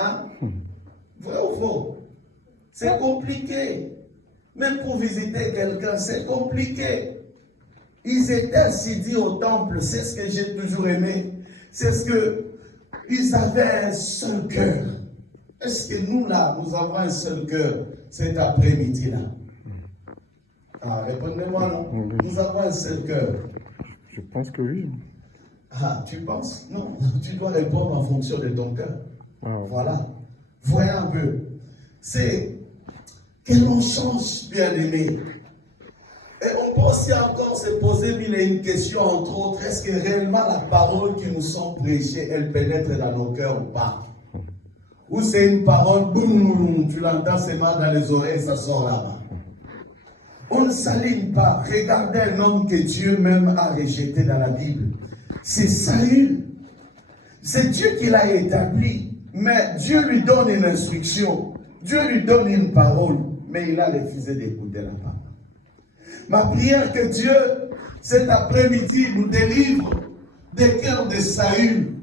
Hein? Vrai ou faux? C'est compliqué. Même pour visiter quelqu'un, c'est compliqué. Ils étaient assidus au temple, c'est ce que j'ai toujours aimé. C'est ce que ils avaient un seul cœur. Est-ce que nous là, nous avons un seul cœur cet après-midi-là? Ah, répondez-moi non. Nous avons un seul cœur. Je pense que oui. Ah, tu penses? Non, tu dois répondre en fonction de ton cœur. Ah. Voilà. Voyez un peu. C'est que l'on change, bien aimé. Et on peut aussi encore se poser mille et une questions, entre autres. Est-ce que réellement la parole qui nous sont prêchées, elle pénètre dans nos cœurs ou pas? Ou c'est une parole, boum, tu l'entends seulement dans les oreilles, ça sort là-bas. On ne s'aligne pas. Regardez un homme que Dieu même a rejeté dans la Bible. C'est Saül. C'est Dieu qui l'a établi. Mais Dieu lui donne une instruction. Dieu lui donne une parole. Mais il a refusé d'écouter la parole. Ma prière que Dieu, cet après-midi, nous délivre des cœurs de Saül.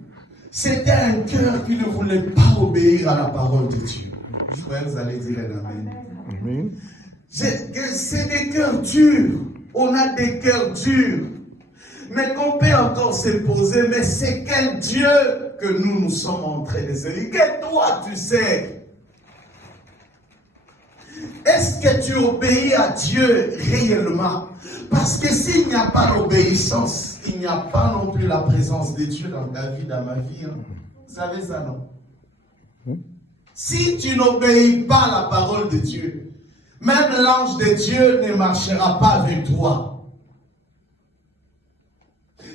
C'était un cœur qui ne voulait pas obéir à la parole de Dieu. Frère, vous allez dire amen. Amen. C'est des cœurs durs. On a des cœurs durs. Mais qu'on peut encore se poser, mais c'est quel Dieu que nous sommes en train de servir? Que toi tu sais? Est-ce que tu obéis à Dieu réellement? Parce que s'il n'y a pas d'obéissance, il n'y a pas non plus la présence de Dieu dans ta vie, dans ma vie. Hein. Vous savez ça, non? Si tu n'obéis pas à la parole de Dieu, même l'ange de Dieu ne marchera pas avec toi.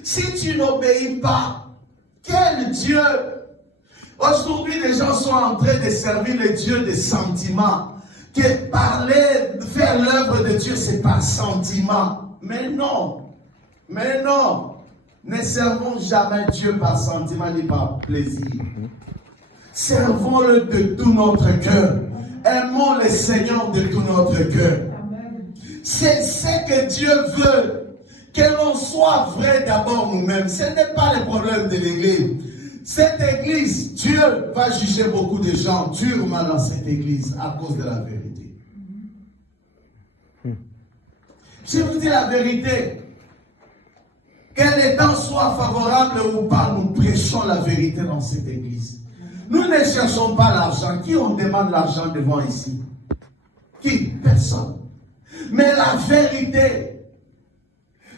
Si tu n'obéis pas, quel Dieu? Aujourd'hui, les gens sont en train de servir le Dieu des sentiments. Que parler, faire l'œuvre de Dieu, c'est par sentiment. Mais non. Mais non. Ne servons jamais Dieu par sentiment ni par plaisir. Servons-le de tout notre cœur. Aimons le Seigneur de tout notre cœur. C'est ce que Dieu veut. Que l'on soit vrai d'abord nous-mêmes. Ce n'est pas le problème de l'église. Cette église, Dieu va juger beaucoup de gens durement dans cette église à cause de la vérité. Je vous dis la vérité. Que les temps soient favorables ou pas, nous prêchons la vérité dans cette église. Nous ne cherchons pas l'argent. Qui on demande l'argent devant ici? Qui? Personne. Mais la vérité,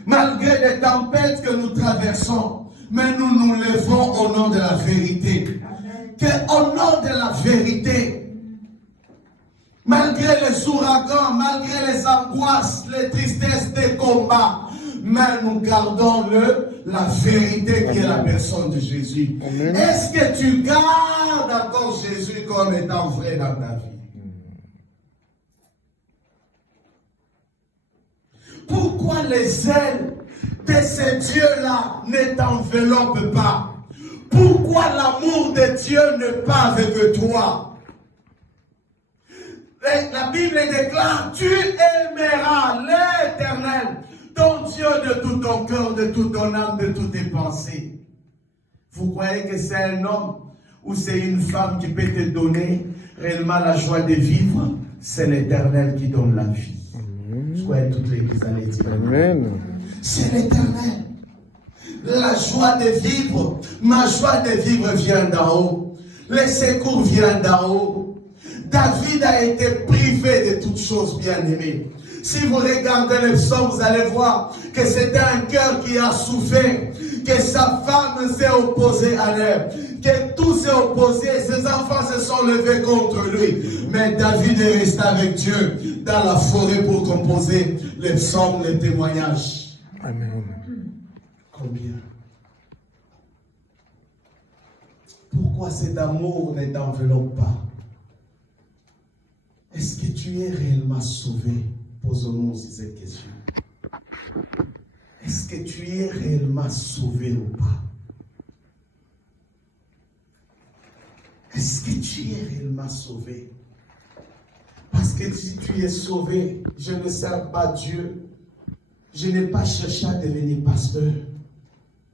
malgré les tempêtes que nous traversons, mais nous nous levons au nom de la vérité. Que au nom de la vérité, malgré les ouragans, malgré les angoisses, les tristesses des combats, mais nous gardons la vérité qui est la personne de Jésus. Est-ce que tu gardes encore Jésus comme étant vrai dans ta vie? Pourquoi les ailes de ce Dieu-là ne t'enveloppent pas? Pourquoi l'amour de Dieu n'est pas avec toi? La Bible déclare, tu aimeras l'Éternel, ton Dieu de tout ton cœur, de toute ton âme, de toutes tes pensées. Vous croyez que c'est un homme ou c'est une femme qui peut te donner réellement la joie de vivre? C'est l'Éternel qui donne la vie. Je crois que toutes les églises allaient dire Amen. C'est l'Éternel. La joie de vivre, ma joie de vivre vient d'en haut. Le secours vient d'en haut. David a été privé de toutes choses, bien-aimées. Si vous regardez le psaume, vous allez voir que c'était un cœur qui a souffert, que sa femme s'est opposée à elle, que tout s'est opposé, ses enfants se sont levés contre lui. Mais David est resté avec Dieu dans la forêt pour composer les psaumes, les témoignages. Amen. Combien? Pourquoi cet amour ne t'enveloppe pas? Est-ce que tu es réellement sauvé? Posons-nous aussi cette question. Est-ce que tu es réellement sauvé ou pas? Est-ce que tu es réellement sauvé? Parce que si tu es sauvé, je ne sers pas Dieu. Je n'ai pas cherché à devenir pasteur.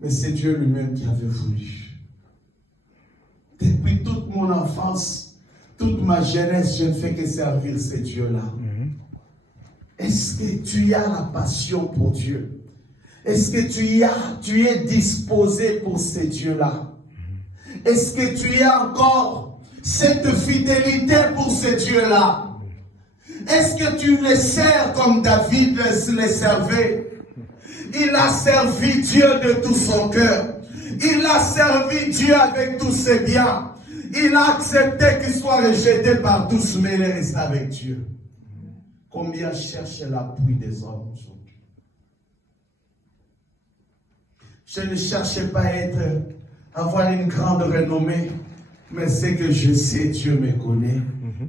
Mais c'est Dieu lui-même qui avait voulu. Depuis depuis toute mon enfance, toute ma jeunesse, je ne fais que servir ces dieux-là. Est-ce que tu as la passion pour Dieu? Est-ce que tu es disposé pour ces dieux-là? Est-ce que tu as encore cette fidélité pour ces dieux-là? Est-ce que tu les sers comme David les servait? Il a servi Dieu de tout son cœur. Il a servi Dieu avec tous ses biens. Il a accepté qu'il soit rejeté par tous, mais il est resté avec Dieu. Combien cherchent l'appui des hommes aujourd'hui? Je ne cherche pas à avoir une grande renommée, mais c'est que je sais, Dieu me connaît,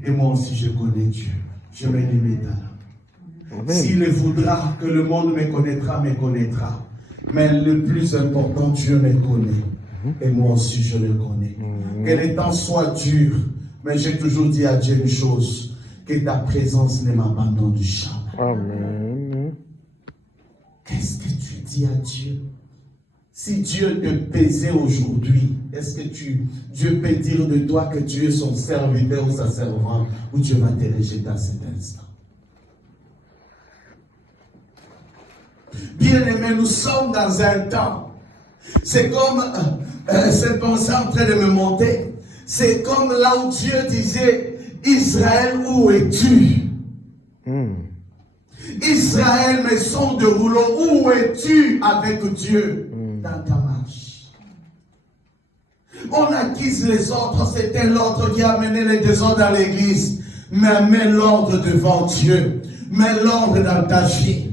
et moi aussi je connais Dieu. Je me limite à là. S'il voudra que le monde me connaîtra. Mais le plus important, Dieu me connaît. Et moi aussi, je le connais. Que les temps soient durs, mais j'ai toujours dit à Dieu une chose, que ta présence ne m'abandonne jamais. Amen. Qu'est-ce que tu dis à Dieu? Si Dieu te pesait aujourd'hui, est-ce que Dieu peut dire de toi que tu es son serviteur ou sa servante, ou Dieu va te rejeter à cet instant? Bien-aimés, nous sommes dans un temps. C'est comme, cette pensée en train de me monter. C'est comme là où Dieu disait, Israël, où es-tu? Israël, maison de rouleau, où es-tu avec Dieu dans ta marche? On accuse les autres, c'était l'autre qui a amené les désordres dans l'église. Mais mets l'ordre devant Dieu. Mets l'ordre dans ta vie.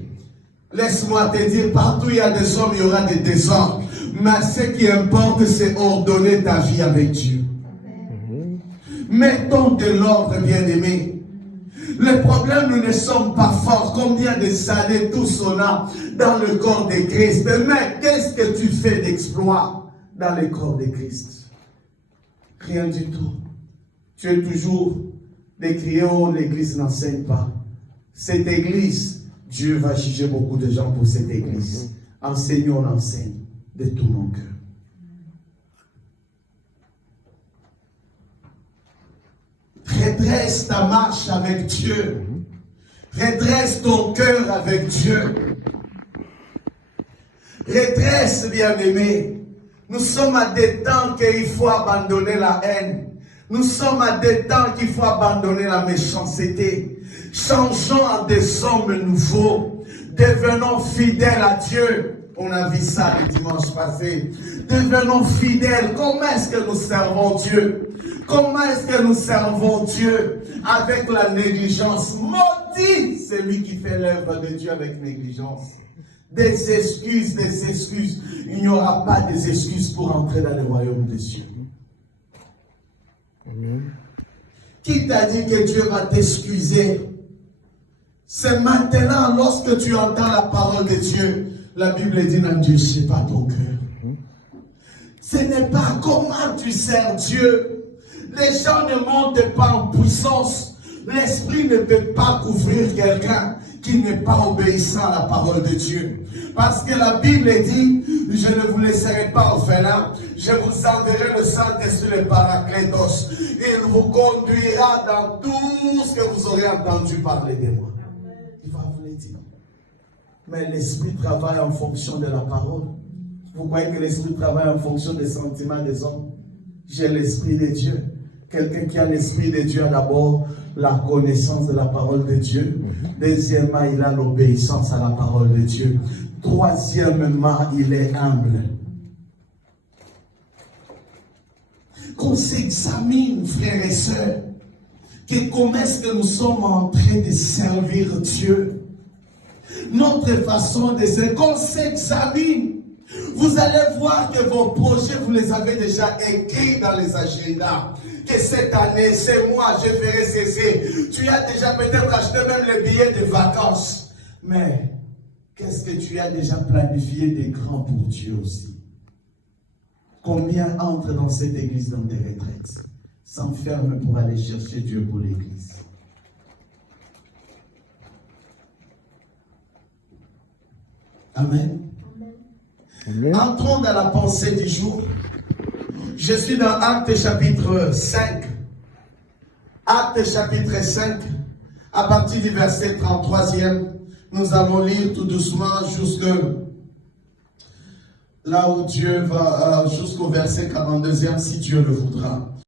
Laisse-moi te dire, partout il y a des hommes, il y aura des désordres. Mais ce qui importe, c'est ordonner ta vie avec Dieu. Mettons de l'ordre, bien-aimé. Le problème, nous ne sommes pas forts. Combien de années tous on a dans le corps de Christ? Mais qu'est-ce que tu fais d'exploit dans le corps de Christ? Rien du tout. Tu es toujours décrié, oh, l'église n'enseigne pas. Cette église, Dieu va juger beaucoup de gens pour cette église. Enseignons, on enseigne de tout mon cœur. Redresse ta marche avec Dieu. Redresse ton cœur avec Dieu. Redresse, bien-aimé. Nous sommes à des temps qu'il faut abandonner la haine. Nous sommes à des temps qu'il faut abandonner la méchanceté. Changeons en des hommes nouveaux. Devenons fidèles à Dieu. On a vu ça le dimanche passé. Devenons fidèles. Comment est-ce que nous servons Dieu? Comment est-ce que nous servons Dieu? Avec la négligence. Maudit celui qui fait l'œuvre de Dieu avec négligence. Des excuses, des excuses. Il n'y aura pas des excuses pour entrer dans le royaume des cieux. Amen. Qui t'a dit que Dieu va t'excuser? C'est maintenant, lorsque tu entends la parole de Dieu, la Bible dit, n'endurcis pas ton cœur. Ce n'est pas comment tu sers Dieu. Les gens ne montent pas en puissance. L'esprit ne peut pas couvrir quelqu'un qui n'est pas obéissant à la parole de Dieu. Parce que la Bible dit, je ne vous laisserai pas orphelins, je vous enverrai le Saint-Esprit, le Paraclétos. Il vous conduira dans tout ce que vous aurez entendu parler de moi. Il va vous le dire. Mais l'Esprit travaille en fonction de la parole. Vous croyez que l'Esprit travaille en fonction des sentiments des hommes? J'ai l'Esprit de Dieu. Quelqu'un qui a l'Esprit de Dieu a d'abord la connaissance de la parole de Dieu. Deuxièmement, il a l'obéissance à la parole de Dieu. Troisièmement, il est humble. Qu'on s'examine, frères et sœurs, que comment est-ce que nous sommes en train de servir Dieu. Notre façon de servir, qu'on s'examine. Vous allez voir que vos projets, vous les avez déjà écrits dans les agendas. Que cette année, c'est moi, je ferai ceci. Tu as déjà peut-être acheté même les billets de vacances. Mais, qu'est-ce que tu as déjà planifié de grand pour Dieu aussi? Combien entrent dans cette église dans des retraites, s'enferment pour aller chercher Dieu pour l'église? Amen. Amen. Entrons dans la pensée du jour. Je suis dans Actes chapitre 5. Actes chapitre 5, à partir du verset 33e, nous allons lire tout doucement jusque là où Dieu va, jusqu'au verset 42e, si Dieu le voudra.